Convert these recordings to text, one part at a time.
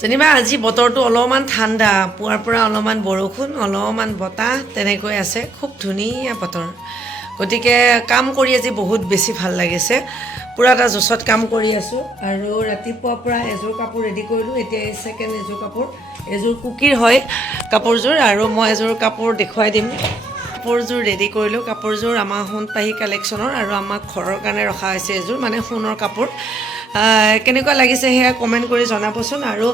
যেনিবা আজি বতৰটো অলপমান ঠাণ্ডা, পুৱাৰ পৰা অলপমান বৰষুণ, অলপমান বতাহ তেনেকৈ আছে, খুব ধুনীয়া বতৰ। গতিকে কাম কৰি আজি বহুত বেছি ভাল লাগিছে, পূৰা এটা জোচত কাম কৰি আছোঁ। আৰু ৰাতিপুৱাৰ পৰা এযোৰ কাপোৰ ৰেডি কৰিলোঁ, এতিয়া এই ছেকেণ্ড এযোৰ কাপোৰ, এযোৰ কুকিৰ হয় কাপোৰযোৰ, আৰু মই এযোৰ কাপোৰ দেখুৱাই দিম। কাপোৰযোৰ ৰেডি কৰিলোঁ, কাপোৰযোৰ আমাৰ সোণপাহি কালেকশ্যনৰ, আৰু আমাক ঘৰৰ কাৰণে ৰখা হৈছে এযোৰ, মানে সোণৰ কাপোৰ। কেনেকুৱা লাগিছে সেয়া কমেণ্ট কৰি জনাবচোন। আৰু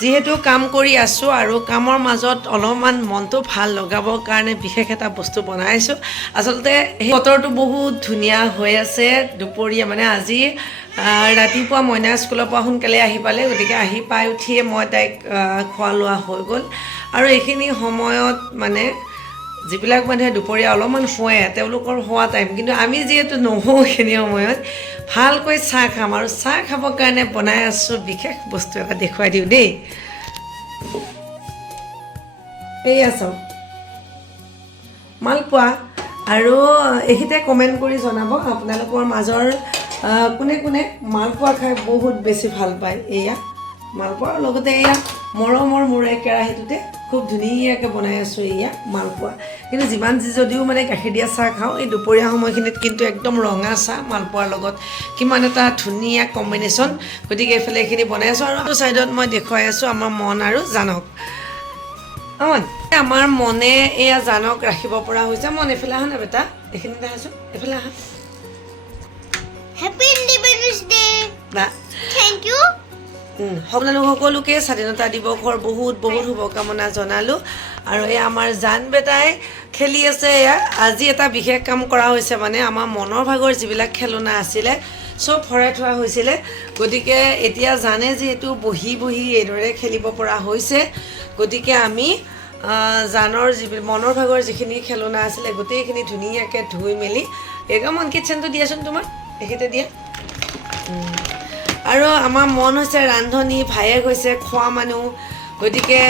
যিহেতু কাম কৰি আছোঁ আৰু কামৰ মাজত অলপমান মনটো ভাল লগাবৰ কাৰণে বিশেষ এটা বস্তু বনাইছোঁ। আচলতে সেই বতৰটো বহুত ধুনীয়া হৈ আছে দুপৰীয়া, মানে আজি ৰাতিপুৱা মইনা স্কুলৰ পৰা সোনকালে আহি পালে, গতিকে আহি পাই উঠিয়ে মই তাইক খোৱা লোৱা হৈ গ'ল। আৰু এইখিনি সময়ত মানে যিবিলাক মানুহে দুপৰীয়া অলপমান শুৱে তেওঁলোকৰ শুৱা টাইম, কিন্তু আমি যিহেতু নুশুওঁ এইখিনি সময়ত, ভালকৈ চাহ খাম, আৰু চাহ খাবৰ কাৰণে বনাই আছোঁ বিশেষ বস্তু এটা দেখুৱাই দিওঁ দেই। এয়া চাওক মালপোৱা, আৰু এইখিনিতে কমেণ্ট কৰি জনাব আপোনালোকৰ মাজৰ কোনে কোনে মালপোৱা খাই বহুত বেছি ভাল পায়। এয়া মালপোৱাৰ লগতে এয়া মৰমৰ মূৰে কেৰাহীটোতে খুব ধুনীয়াকৈ বনাই আছোঁ এয়া মালপোৱা। কিন্তু যিমান যদিও মানে গাখীৰ দিয়া চাহ খাওঁ, এই দুপৰীয়া সময়খিনিত কিন্তু একদম ৰঙা চাহ মালপোৱাৰ লগত কিমান এটা ধুনীয়া কম্বিনেশ্যন। গতিকে এইফালে এইখিনি বনাই আছোঁ, আৰু ছাইডত মই দেখুৱাই আছোঁ আমাৰ মন আৰু জানক। আমাৰ মনে এয়া জানক ৰাখিব পৰা হৈছে। মন এইফালে আহা না বেটা, এইখিনিতে আহাচোন, এইফালে আহা। Happy independence day. Thank you. আপোনালোক সকলোকে স্বাধীনতা দিৱসৰ বহুত বহুত শুভকামনা জনালোঁ। আৰু এই আমাৰ জান বেটাই খেলি আছে। এয়া আজি এটা বিশেষ কাম কৰা হৈছে, মানে আমাৰ মনৰ ভাগৰ যিবিলাক খেলনা আছিলে চব ভৰাই থোৱা হৈছিলে। গতিকে এতিয়া জানে যিহেতু বহি বহি এইদৰে খেলিব পৰা হৈছে, গতিকে আমি জানৰ মনৰ ভাগৰ যিখিনি খেলনা আছিলে গোটেইখিনি ধুনীয়াকৈ ধুই মেলি একদম কিটচেনটো দিয়াচোন, তোমাৰ এইখিনিতে দিয়া। আৰু আমাৰ মন হৈছে ৰান্ধনি, ভায়েক হৈছে খোৱা মানুহ, গতিকে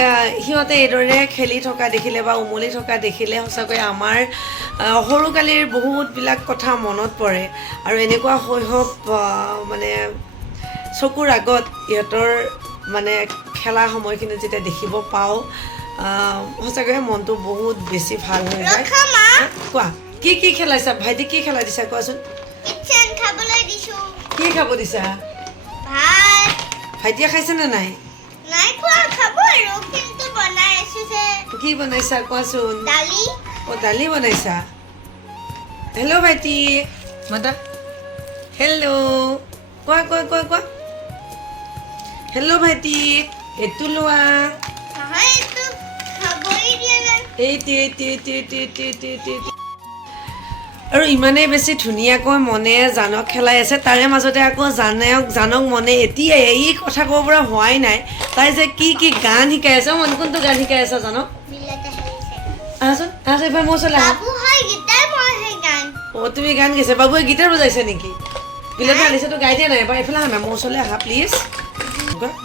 সিহঁতে এইদৰে খেলি থকা দেখিলে বা উমলি থকা দেখিলে সঁচাকৈ আমাৰ সৰুকালিৰ বহুতবিলাক কথা মনত পৰে। আৰু এনেকুৱা শৈশৱ মানে চকুৰ আগত ইহঁতৰ মানে খেলা সময়খিনি যেতিয়া দেখিব পাওঁ, সঁচাকৈ মনটো বহুত বেছি ভাল হৈ যায়। কোৱা কি কি খেলাইছা ভাইটি, কি খেলাই দিছা কোৱাচোন? কিটচেন খাবলৈ দিছো। কি খাব দিছা? ভাত। ভাইটিয়ে খাইছেনে নাই? নাই খোৱা, খাব আৰু, কিন্তু বনাই আছো যে। কি বনাইছা কোৱাচোন? দালি। দালি বনাইছা? হেল্ল' ভাইটি মাতা, হেল্ল', কোৱা কোৱা কোৱা কোৱা, হেল্ল' ভাইটি, এইটো লোৱা। নহয়, এইটো খাবই দিয়া নাই। আৰু ইমানেই বেছি ধুনীয়াকৈ মনে জানক খেলাই আছে, তাৰে মাজতে আকৌ জানক মনে এতিয়া এই কথা ক'ব পৰা হোৱাই নাই, তাই যে কি কি গান শিকাই আছে। মন কোনটো গান শিকাই আছা জানক? আহাচোন আহাচোন, এইবাৰ মোৰ ওচৰলৈ আহা। তুমি গান গাইছা? বাবুৱে গীটাৰ বজাইছে নেকি? বিলতে আনিছে তো গাই দিয়া নাই, এবাৰ এইফালে আহা না, মোৰ ওচৰলৈ আহা প্লিজ।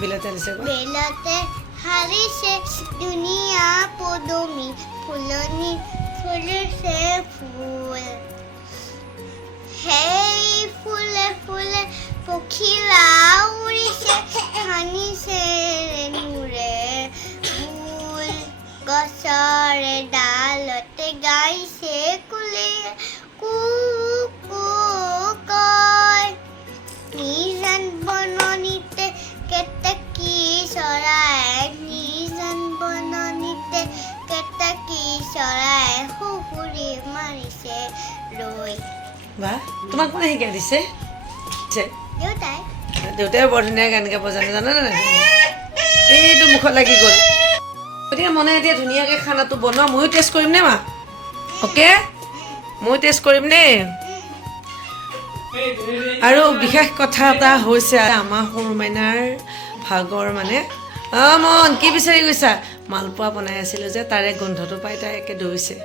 বিলতে আনিছে বেলতে হাৰিছে দুনিয়া পদুমি, ফুলনি ফুলিছে ফুল, সেই ফুলে ফুলে পখিলা উৰিছে, সানিছে নূৰে ফুল, গছৰে ডালতে গাইছে কুলি কু কু কয়, নিজান বননিতে কেতেকী চৰাই, নিজান বননিতে কেতেকী চৰাই, সুহুৰি মাৰিছে ৰৈ। বাহ, তোমাক কোনে শিকাই দিছে? দেউতাই। দেউতাই বৰ ধুনীয়া গান গাব জানে, জানানে নাই? এইটো মুখত লাগি গ'ল। গতিকে মনে এতিয়া ধুনীয়াকৈ খানাটো বনোৱা, ময়ো টেষ্ট কৰিম নে মা? অ'কে, ময়ো টেষ্ট কৰিম দেই। আৰু বিশেষ কথা এটা হৈছে, আমাৰ সৰু মাইনাৰ ভাগৰ মানে মন কি বিচাৰি গৈছা? মালপোৱা বনাই আছিলোঁ যে, তাৰে গোন্ধটো পাই তাই একে দৌৰিছে।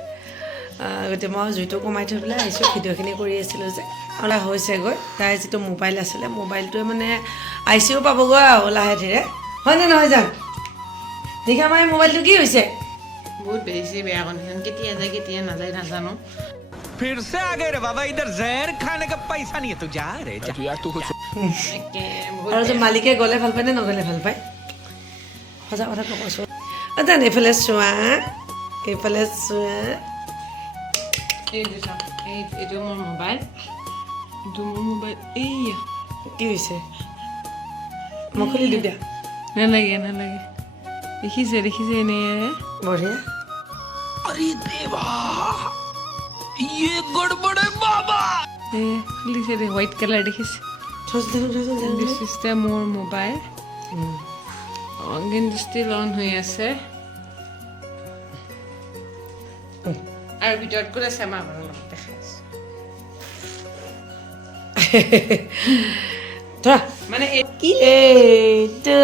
গতিকে মই জুইটো কমাই থৈ পেলাই আহিছোঁ, ভিডিঅ'খিনি কৰি আছিলোঁ যে অলপ হৈছেগৈ। তাইৰ যিটো মোবাইল আছিলে, মোবাইলটোৱে মানে আই চি ইউ পাবগৈ আৰু লাহে ধীৰে, হয়নে নহয় জান? নিশা মাৰি মোবাইলটো কি হৈছে? বহুত বেছি বেয়া কণ্ডিশ্যন কেতিয়া যায় কেতিয়া নাযায় নাজানো फिर से आ गए रे बाबा इधर जहर खाने का पैसा नहीं है तू जा रे जा। একে বহুত আৰু যে মালিকে গ'লে ভাল পায় নে নগ'লে ভাল পায় সঁচা কথা কৈছোঁ দেন এইফালে চোৱা এইফালে চোৱা এইটো চাওক এইটো মোৰ মোবাইল এইয়া কি হৈছে মই খুলি দিওঁ দিয়া নালাগে দেখিছে এনে বঢ়িয়া अरे देवा ये गड़बड़ है बाबा। খুলিছে দে হোৱাইট কালাৰ দেখিছে দিছ ইজ দ্য মোৰ মোবাইল কিন্তু ষ্টিল অন হৈ আছে আৰু ভিতৰত কোনে চেমা দেখাই আছে ধৰা মানে কি এইটো